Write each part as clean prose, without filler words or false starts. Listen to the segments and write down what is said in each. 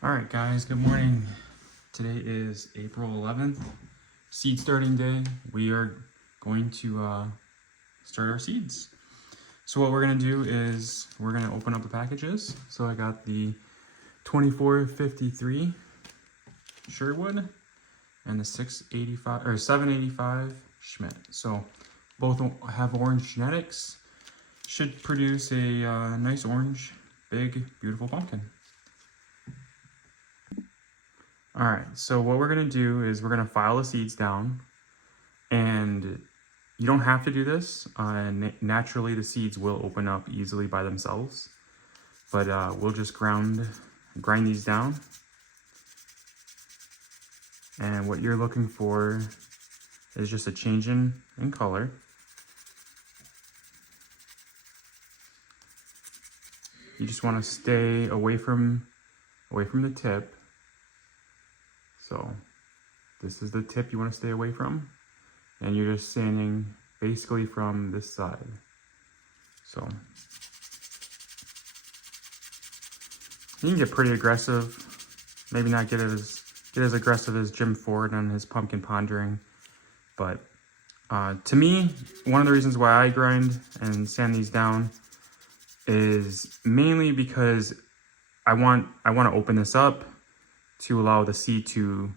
All right, guys, good morning. Today is April 11th, seed starting day. We are going to start our seeds. So what we're gonna do is we're gonna open up the packages. So I got the 2453 Sherwood and the 685 or 785 Schmidt. So both have orange genetics. Should produce a nice orange, big, beautiful pumpkin. All right, so what we're gonna do is we're gonna file the seeds down, and you don't have to do this. Naturally, the seeds will open up easily by themselves, but we'll just grind these down. And what you're looking for is just a change in color. You just want to stay away from the tip. So this is the tip you want to stay away from, and you're just sanding basically from this side. So you can get pretty aggressive, maybe not get as aggressive as Jim Ford on his pumpkin pondering, but to me, one of the reasons why I grind and sand these down is mainly because I want to open this up to allow the seed to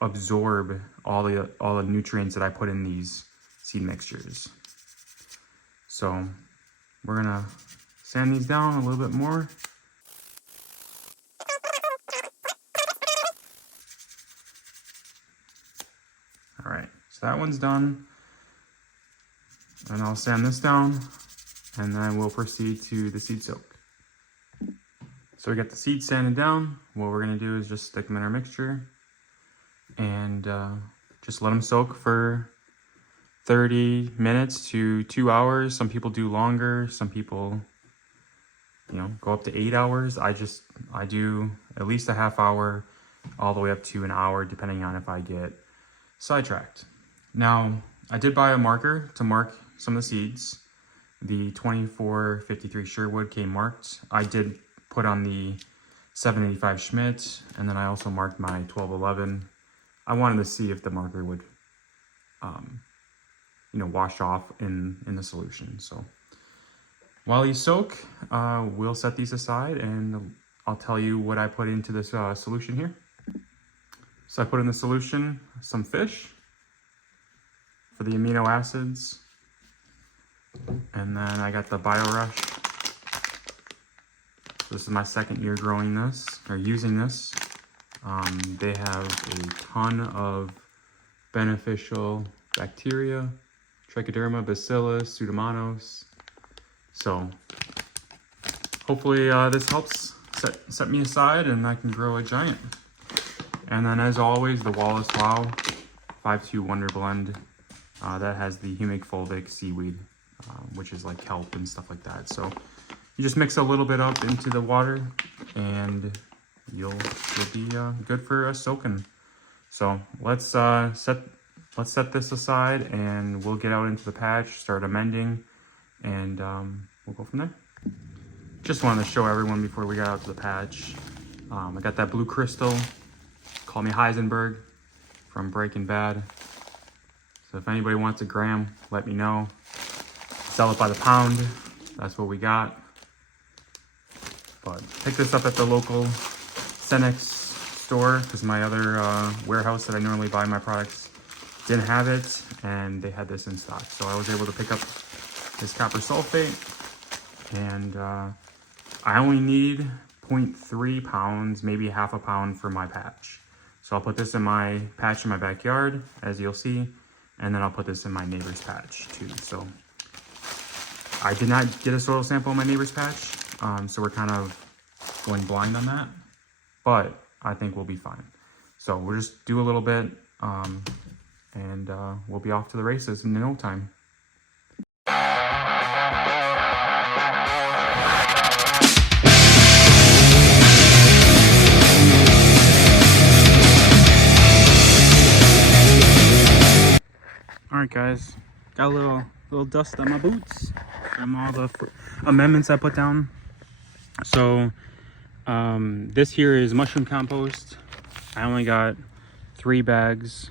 absorb all the nutrients that I put in these seed mixtures. So we're gonna sand these down a little bit more. All right, so that one's done, and I'll sand this down, and then we'll proceed to the seed soak. So we got the seeds sanded down. What we're gonna do is just stick them in our mixture and just let them soak for 30 minutes to 2 hours. Some people do longer. Some people, go up to 8 hours. I do at least a half hour, all the way up to an hour, depending on if I get sidetracked. Now, I did buy a marker to mark some of the seeds. The 2453 Sherwood came marked. I did put on the 785 Schmidt, and then I also marked my 1211. I wanted to see if the marker would, wash off in the solution. So while you soak, we'll set these aside, and I'll tell you what I put into this solution here. So I put in the solution some fish for the amino acids, and then I got the BioRush. This is my second year growing this, or using this. They have a ton of beneficial bacteria, Trichoderma, Bacillus, Pseudomonas. So hopefully this helps set me aside and I can grow a giant. And then as always, the Wallace Wow 5-2 Wonder Blend. That has the humic fulvic seaweed, which is like kelp and stuff like that. So you just mix a little bit up into the water, and you'll be good for soaking. So let's set this aside, and we'll get out into the patch, start amending, and we'll go from there. Just wanted to show everyone before we got out to the patch. I got that blue crystal. Call me Heisenberg from Breaking Bad. So if anybody wants a gram, let me know. Sell it by the pound. That's what we got. But pick this up at the local Cenex store, because my other warehouse that I normally buy my products didn't have it, and they had this in stock. So I was able to pick up this copper sulfate, and I only need 0.3 pounds, maybe half a pound for my patch. So I'll put this in my patch in my backyard, as you'll see, and then I'll put this in my neighbor's patch too. So I did not get a soil sample in my neighbor's patch, so we're kind of going blind on that, but I think we'll be fine. So we'll just do a little bit, and we'll be off to the races in no time. All right, guys, got a little dust on my boots from all the amendments I put down. So This here is mushroom compost. I only got 3 bags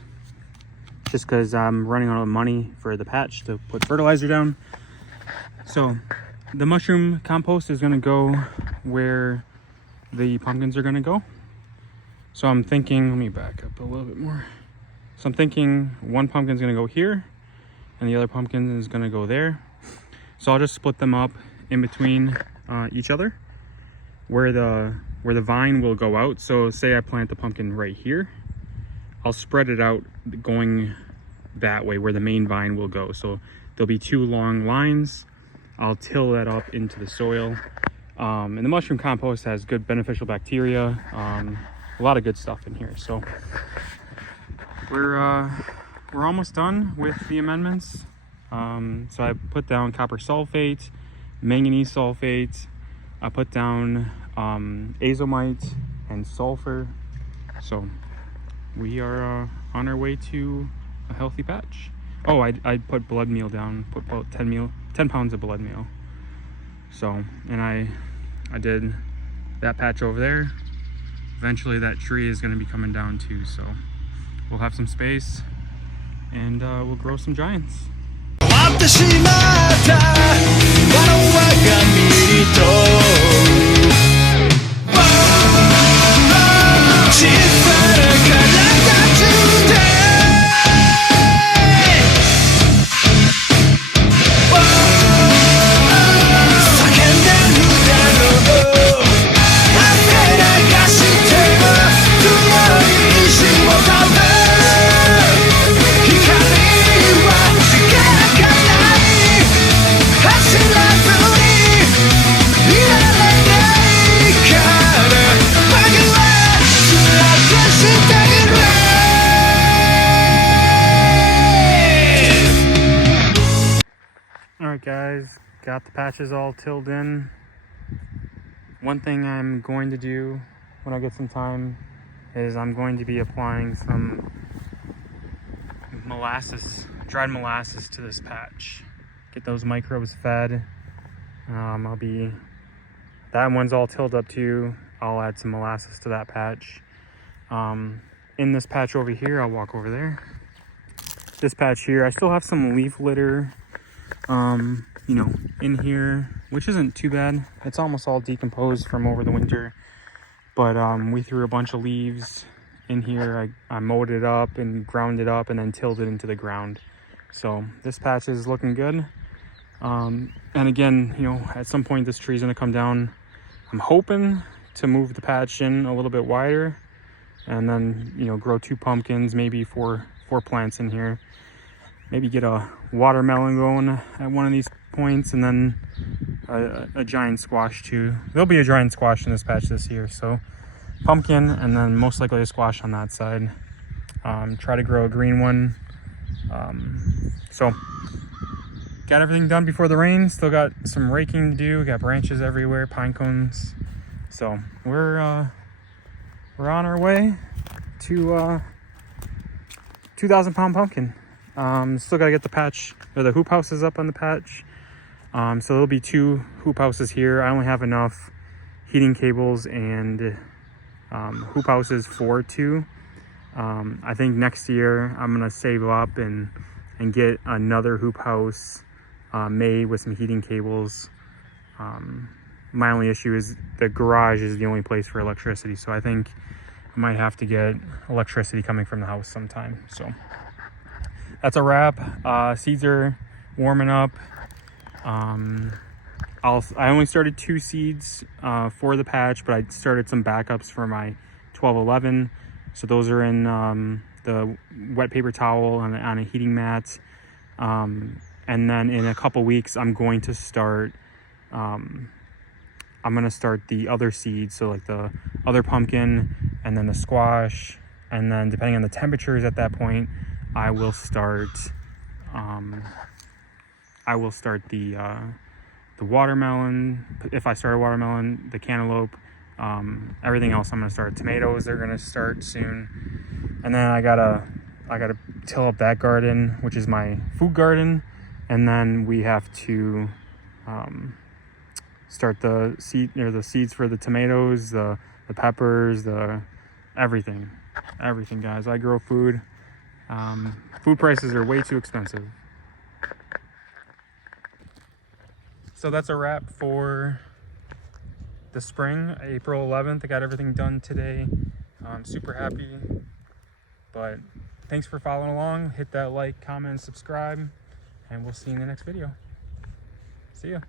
just because I'm running out of money for the patch to put fertilizer down. So the mushroom compost is going to go where the pumpkins are going to go. So I'm thinking, let me back up a little bit more. So I'm thinking one pumpkin's going to go here and the other pumpkin is going to go there. So I'll just split them up in between each other where the vine will go out. So say I plant the pumpkin right here, I'll spread it out going that way where the main vine will go. So there'll be 2 long lines. I'll till that up into the soil. And the mushroom compost has good beneficial bacteria, a lot of good stuff in here. So we're almost done with the amendments. So I put down copper sulfate, manganese sulfate. I put down azomite and sulfur. So we are on our way to a healthy patch. Oh, I put blood meal down, put about 10 pounds of blood meal. So, and I did that patch over there. Eventually that tree is going to be coming down too, so we'll have some space and we'll grow some giants. Alright guys, got the patches all tilled in. One thing I'm going to do when I get some time is I'm going to be applying some molasses, dried molasses to this patch. Get those microbes fed. That one's all tilled up too. I'll add some molasses to that patch. In this patch over here, I'll walk over there. This patch here, I still have some leaf litter in here, which isn't too bad. It's almost all decomposed from over the winter, but we threw a bunch of leaves in here. I mowed it up and ground it up and then tilled it into the ground. So this patch is looking good. And again, at some point this tree is going to come down. I'm hoping to move the patch in a little bit wider and then grow 2 pumpkins, maybe 4 plants in here. Maybe get a watermelon going at one of these points, and then a giant squash too. There'll be a giant squash in this patch this year, so pumpkin and then most likely a squash on that side. Try to grow a green one. So got everything done before the rain. Still got some raking to do. Got branches everywhere, pine cones. So we're on our way to 2,000 pound pumpkin. Still gotta get the patch, or the hoop houses up on the patch. So there'll be 2 hoop houses here. I only have enough heating cables and hoop houses for 2. I think next year I'm gonna save up and get another hoop house made with some heating cables. My only issue is the garage is the only place for electricity, so I think I might have to get electricity coming from the house sometime. So that's a wrap. Seeds are warming up. I only started 2 seeds for the patch, but I started some backups for my 1211. So those are in the wet paper towel on a heating mat. And then in a couple weeks, I'm going to start the other seeds. So like the other pumpkin and then the squash. And then depending on the temperatures at that point, I will start the watermelon. If I start a watermelon, the cantaloupe, everything else I'm gonna start. Tomatoes, they're gonna start soon. And then I gotta till up that garden, which is my food garden. And then we have to start the seeds for the tomatoes, the peppers, the everything, guys. I grow food. Food prices are way too expensive. So that's a wrap for the spring, April 11th. I got everything done today. I'm super happy. But thanks for following along. Hit that like, comment, subscribe, and we'll see you in the next video. See ya.